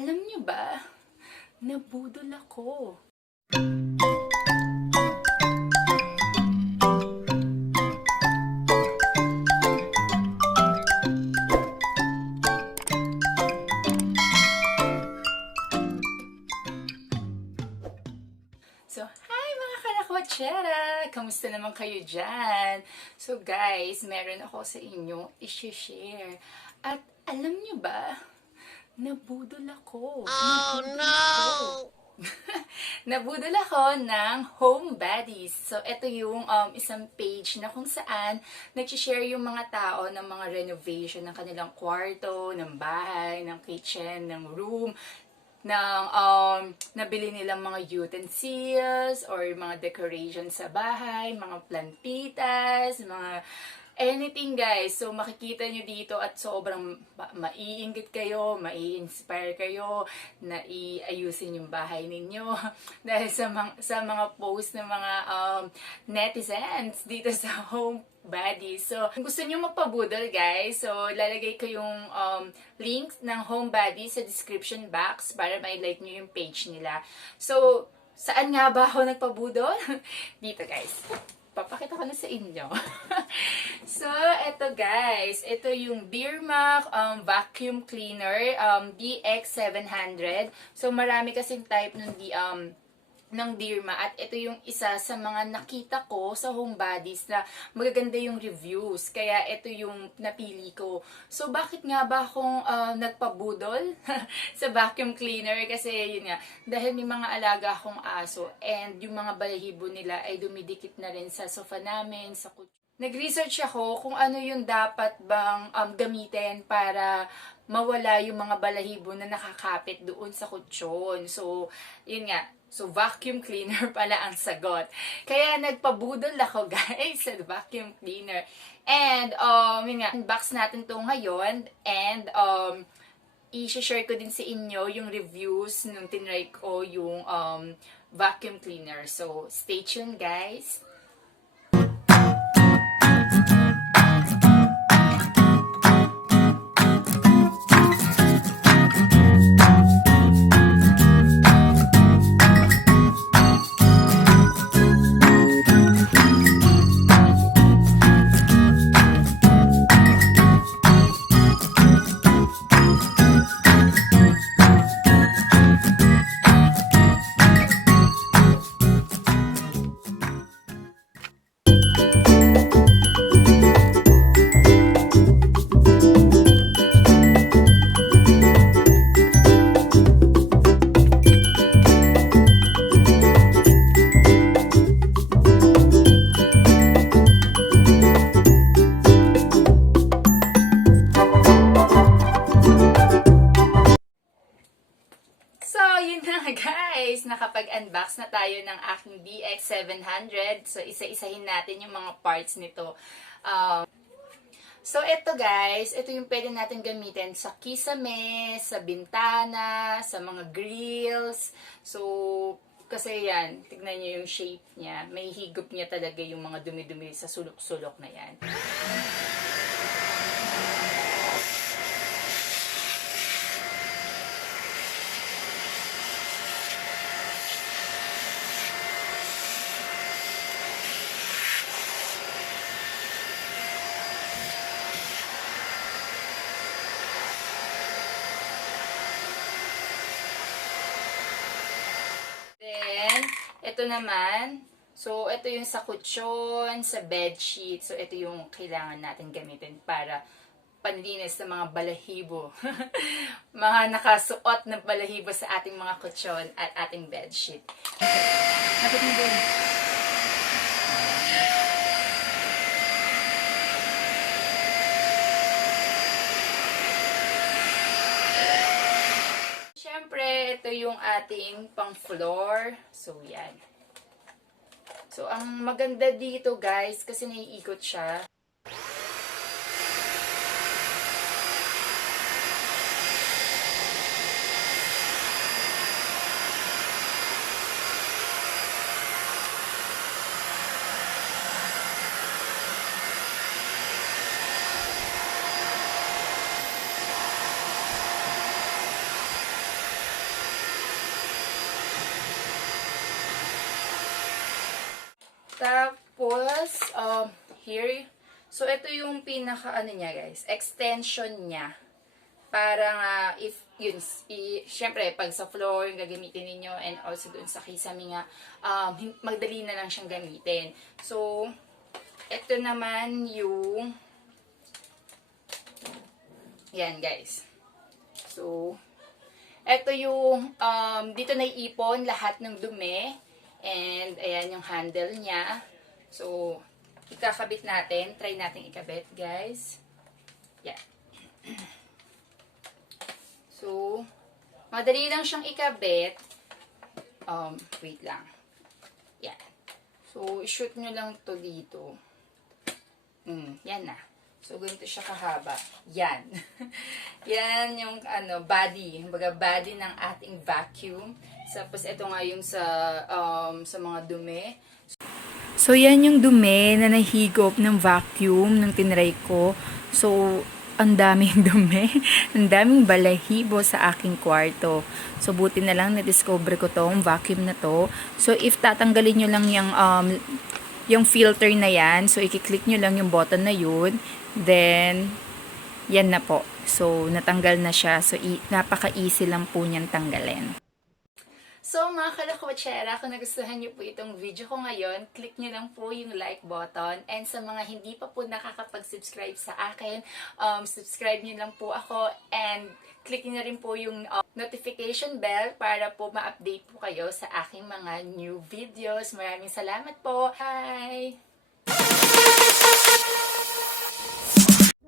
alam niyo ba, nabudol ako. So, hi mga Kalakwatshera! Kamusta naman kayo dyan? So guys, meron ako sa inyo i-share. At alam niyo ba, nabudol ako. Nabudol ako ng home buddies. So, ito yung isang page na kung saan nag-share yung mga tao ng mga renovation ng kanilang kwarto, ng bahay, ng kitchen, ng room, ng nabili nilang mga utensils or mga decorations sa bahay, mga plantitas, mga anything guys. So makikita nyo dito at sobrang maiinggit kayo, mai-inspire kayo na iayusin yung bahay ninyo dahil sa mga post ng mga netizens dito sa home buddy. So, kung gusto nyo magpabudol guys, so lalagay ko yung link ng home buddy sa description box para ma-like nyo yung page nila. So, saan nga ba ako nagpabudol? Dito guys. Papakita ko na sa inyo. So, eto guys. Ito yung Deerma vacuum cleaner DX700. So, marami kasing type ng Deerma. At ito yung isa sa mga nakita ko sa home buddies na magaganda yung reviews. Kaya ito yung napili ko. So, bakit nga ba akong nagpabudol sa vacuum cleaner? Kasi yun nga, dahil may mga alaga akong aso and yung mga balahibo nila ay dumidikit na rin sa sofa namin, sa nag-research ako kung ano yung dapat bang gamitin para mawala yung mga balahibo na nakakapit doon sa kutsyon. So, yun nga. So, vacuum cleaner pala ang sagot. Kaya nagpabudol ako guys sa vacuum cleaner. And, yun nga, unbox natin to ngayon. And, i-share ko din sa inyo yung reviews nung tinry ko yung vacuum cleaner. So, stay tuned guys. Guys, nakapag-unbox na tayo ng aking DX700. So, isa-isahin natin yung mga parts nito. So, ito guys, ito yung pwede natin gamitin sa kisame, sa bintana, sa mga grills. So, kasi yan, tignan nyo yung shape niya. May higop niya talaga yung mga dumi-dumi sa sulok-sulok na yan. Ito naman, so ito yung sa kutsyon, sa bedsheet. So ito yung kailangan natin gamitin para panlinis sa mga balahibo. Mga nakasuot na balahibo sa ating mga kutsyon at ating bedsheet. Napit mo din. Siyempre, ito yung ating pang-floor. So, yan. So, ang maganda dito, guys, kasi naiikot siya. Tapos, here, so ito yung pinaka, ano niya guys, extension niya. Para nga, if, yun, syempre, pag sa floor, yung gagamitin ninyo, and also dun sa kisame nga, magdali na lang siyang gamitin. So, ito naman yung, yan guys. So, ito yung, dito naiipon lahat ng dumi, and ayan yung handle niya. So, ikakabit natin, try natin ikabit guys. Yan. So, madali lang siyang ikabit. Wait lang. Yan. So, i-shoot nyo lang to dito. Yan na. So, ganito siya kahaba. Yan. Yan yung body. Kumbaga, body ng ating vacuum. Tapos, ito nga yung sa mga dumi. So, yan yung dumi na nahigop ng vacuum ng tinry ko. So, ang daming dumi, ang daming balahibo sa aking kwarto. So, buti na lang na-discover ko tong vacuum na to. So, if tatanggalin nyo lang yung filter na yan, so, i-click nyo lang yung button na yun, then, yan na po. So, natanggal na siya. So, napaka-easy lang po niyan tanggalin. So, mga Kalakwatshera, kung nagustuhan niyo po itong video ko ngayon, click niyo lang po yung like button. And sa mga hindi pa po nakakapag-subscribe sa akin, subscribe niyo lang po ako. And click niyo rin po yung notification bell para po ma-update po kayo sa aking mga new videos. Maraming salamat po. Bye!